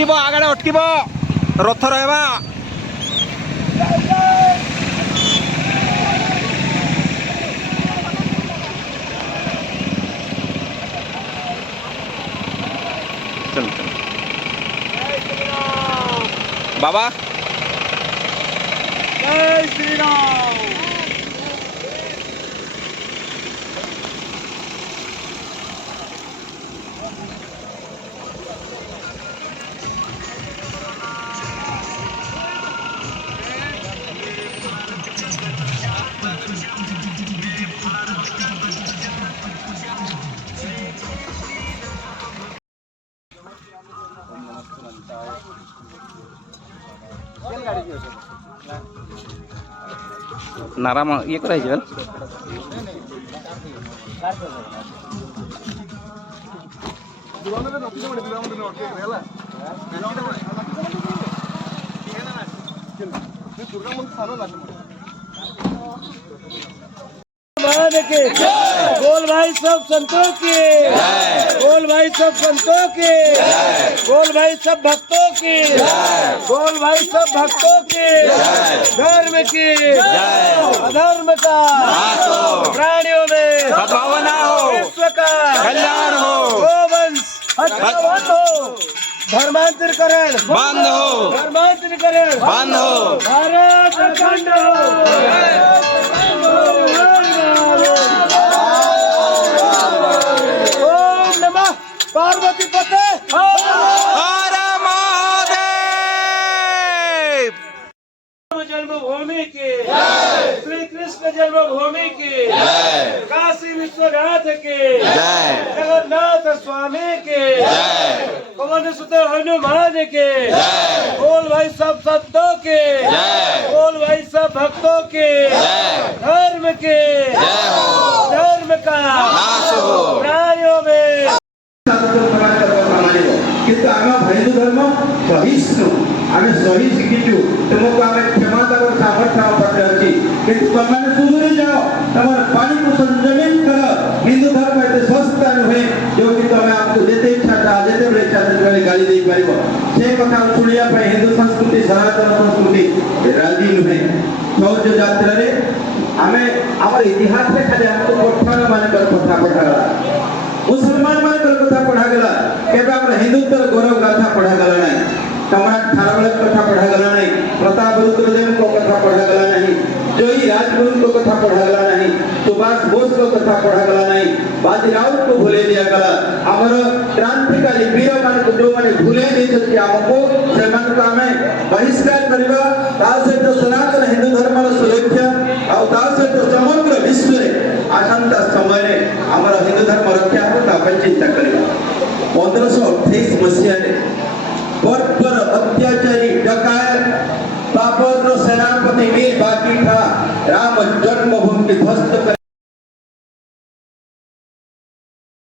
अटकिब आगे अटकिब रथ रहा चल चल बाबा जय श्री राम। नारा ये कराई जल के बोल भाई सब संतों के, बोल भाई सब संतों के, बोल भाई सब भक्तों के, बोल भाई सब भक्तों के, धर्म की अधर्म का प्राणियों में सद्भावना हो, विश्व का कल्याण हो, गोवंश बंद हो, धर्मांतरीकरण बंद हो, धर्मांतरीकरण बंद हो, भारत अखंड हो। ओम नमः पार्वती पते हर महादेव। जन्मभूमि की श्री कृष्ण जन्मभूमि की काशी विश्वनाथ के जगन्नाथ स्वामी के पवन सुत हनुमान के बोल भाई सब संतों के बोल भाई सब भक्तों के धर्म के धर्म का प्राणियों में किंतु आम हिंदू धर्म सहिष्णु आम सही शिखीचु तुमको आम क्षमता और सामर्थ्य पाखे अच्छी कि तुम सुधुरी जाओ तुम पानी को संयमित कर। हिंदू धर्म एत सस्ता नुहे जो कि तुम आपको जिते इच्छा जिते बड़े इच्छा से गाड़ी दे पार से कथा शुणा हिंदू संस्कृति सनातन संस्कृति राजी नुहे। फौज यात्रा आम आम इतिहास खाली आमको पठाण मान कथा पढ़ागला मुसलमान मान कथा पढ़ागला के हिंदुत्व गौरव गाथा पढ़ागला ना सम्राट खारवेल कथा पढ़ागला नहीं प्रताप रुद्रदेव को कथा पढ़ागला नहीं जोई राजगुरु को कथा पढ़ागला नहीं सुभाष बोस को कथा पढ़ागला नहीं बाजीराव को भूले दिया गला हमर क्रांतिकारी वीर मान को जो माने भूले देछथि हमको से मान को हमें बहिष्कार करबा ता सहित सनातन हिंदू धर्म रो सुरक्षा और ता सहित समग्र विश्व रे आसंता समय रे हमर हिंदू धर्म रक्षा हो ता चिंता करबा 1528 मसीहा रे बर्बर